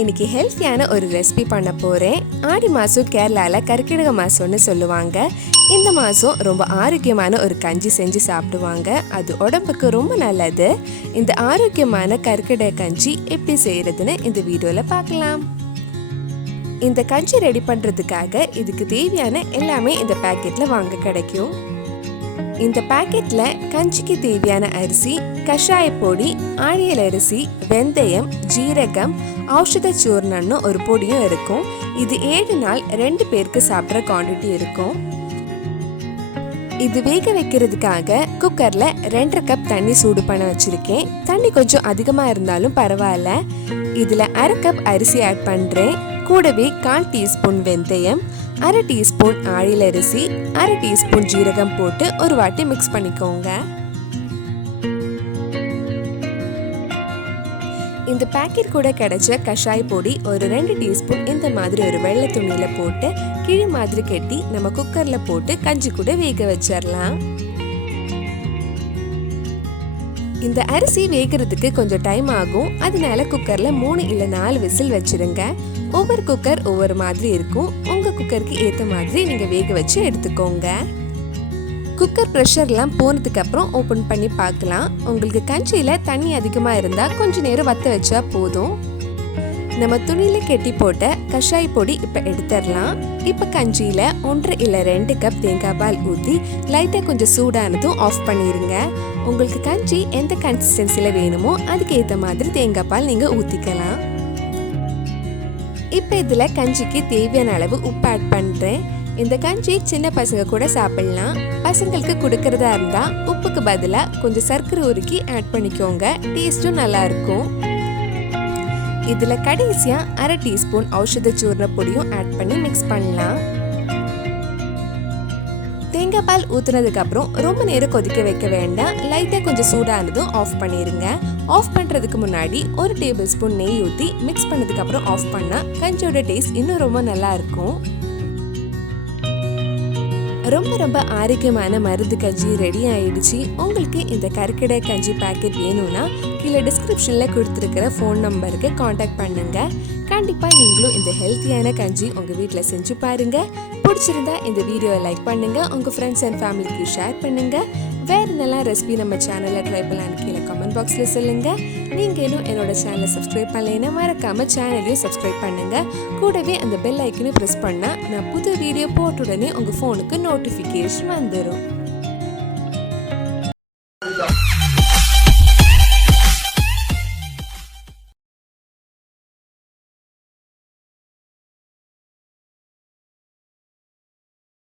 இன்னைக்கு ஹெல்த்தியான ஒரு ரெசிபி பண்ண போகிறேன். ஆடி மாதம் கேரளாவில் கர்க்கிடக மாதம்னு சொல்லுவாங்க. இந்த மாதம் ரொம்ப ஆரோக்கியமான ஒரு கஞ்சி செஞ்சு சாப்பிடுவாங்க. அது உடம்புக்கு ரொம்ப நல்லது. இந்த ஆரோக்கியமான கர்க்கிடக கஞ்சி எப்படி செய்கிறதுன்னு இந்த வீடியோவில் பார்க்கலாம். இந்த கஞ்சி ரெடி பண்ணுறதுக்காக இதுக்கு தேவையான எல்லாமே இந்த பேக்கெட்டில் வாங்க கிடைக்கும். இந்த பேக்கெட்டில் கஞ்சிக்கு தேவையான அரிசி, கஷாயப்பொடி, ஆழியல் அரிசி, வெந்தயம், ஜீரகம், aushadhachoornamனு ஒரு பொடியும் இருக்கும். இது 7 நாள் 2 பேருக்கு சாப்பிட்ற குவான்டிட்டி இருக்கும். இது வேக வைக்கிறதுக்காக குக்கரில் 2.5 கப் தண்ணி சூடு பண்ண வச்சுருக்கேன். தண்ணி கொஞ்சம் அதிகமாக இருந்தாலும் பரவாயில்ல. இதில் 1/2 கப் அரிசி ஆட் பண்ணுறேன். கூடவே 1/4 டீஸ்பூன் வெந்தயம், 1/2 டீஸ்பூன் ஆழியல் அரிசி, 1/2 டீஸ்பூன் ஜீரகம் போட்டு ஒரு வாட்டி மிக்ஸ் பண்ணிக்கோங்க. இந்த பேக்கெட் கூட கிடைச்ச கஷாய பொடி ஒரு 2 டீஸ்பூன் இந்த மாதிரி ஒரு வெள்ளை துணியில் போட்டு கிழி மாதிரி கட்டி நம்ம குக்கரில் போட்டு கஞ்சி கூட வேக வச்சிடலாம். இந்த அரிசி வேகிறதுக்கு கொஞ்சம் டைம் ஆகும். அதனால குக்கரில் 3 இல்லை 4 விசில் வச்சிருங்க. ஒவ்வொரு குக்கர் ஒவ்வொரு மாதிரி இருக்கும். உங்கள் குக்கருக்கு ஏற்ற மாதிரி நீங்கள் வேக வச்சு எடுத்துக்கோங்க. குக்கர் ப்ரெஷர்லாம் போனதுக்கு அப்புறம் ஓப்பன் பண்ணி பார்க்கலாம். உங்களுக்கு கஞ்சியில் தண்ணி அதிகமாக இருந்தால் கொஞ்சம் நேரம் வற்ற வச்சா போதும். நம்ம துணியில் கெட்டி போட்ட கஷாய பொடி இப்போ எடுத்துடலாம். இப்போ கஞ்சியில் 1 இல்லை 2 கப் தேங்காய் பால் ஊற்றி லைட்டாக கொஞ்சம் சூடானதும் ஆஃப் பண்ணிடுங்க. உங்களுக்கு கஞ்சி எந்த கன்சிஸ்டன்சியில் வேணுமோ அதுக்கு ஏற்ற மாதிரி தேங்காய் பால் நீங்கள் ஊற்றிக்கலாம். இப்போ இதில் கஞ்சிக்கு தேவையான அளவு உப்பு ஆட் பண்ணுறேன். இந்த கஞ்சி சின்ன பசங்க கூட சாப்பிடலாம். பசங்களுக்கு கொடுக்கறதா இருந்தால் உப்புக்கு பதிலாக கொஞ்சம் சர்க்கரை உருக்கி ஆட் பண்ணிக்கோங்க. டேஸ்ட்டும் நல்லா இருக்கும். இதில் கடைசியாக 1/2 டீஸ்பூன் aushadhachoorna பொடியும் ஆட் பண்ணி மிக்ஸ் பண்ணலாம். தேங்காய் பால் ஊற்றுனதுக்கு அப்புறம் ரொம்ப நேரம் கொதிக்க வைக்க வேண்டாம். லைட்டாக கொஞ்சம் சூடானதும் ஆஃப் பண்ணிடுங்க. ஆஃப் பண்ணுறதுக்கு முன்னாடி 1 டேபிள் ஸ்பூன் நெய் ஊற்றி மிக்ஸ் பண்ணதுக்கு அப்புறம் ஆஃப் பண்ணால் கஞ்சியோட டேஸ்ட் இன்னும் ரொம்ப நல்லா இருக்கும். ரொம்ப ஆரோக்கியமான மருந்து கஞ்சி ரெடி ஆயிடுச்சு. உங்களுக்கு இந்த கர்க்கிடக கஞ்சி பேக்கெட் வேணும்னா கீழே டிஸ்கிரிப்ஷனில் கொடுத்துருக்கிற ஃபோன் நம்பருக்கு காண்டாக்ட் பண்ணுங்க. கண்டிப்பாக நீங்களும் இந்த ஹெல்த்தியான கஞ்சி உங்கள் வீட்டில் செஞ்சு பாருங்க. பிடிச்சிருந்தா இந்த வீடியோவை லைக் பண்ணுங்க, உங்கள் ஃப்ரெண்ட்ஸ் அண்ட் ஃபேமிலிக்கு ஷேர் பண்ணுங்க. வேறு நல்லா ரெசிபி நம்ம சேனலில் ட்ரை பண்ணலான்னு கீழே கமெண்ட் பாக்ஸில் சொல்லுங்க. நீங்கள் இன்னும் என்னோட சேனலை சப்ஸ்கிரைப் பண்ணலைன்னா மறக்காமல் சேனலையும் சப்ஸ்கிரைப் பண்ணுங்க. கூடவே அந்த பெல் ஐக்கனை ப்ரெஸ் பண்ணால் நான் புது வீடியோ போட்ட உடனே உங்கள் ஃபோனுக்கு நோட்டிஃபிகேஷன் வந்துடும்.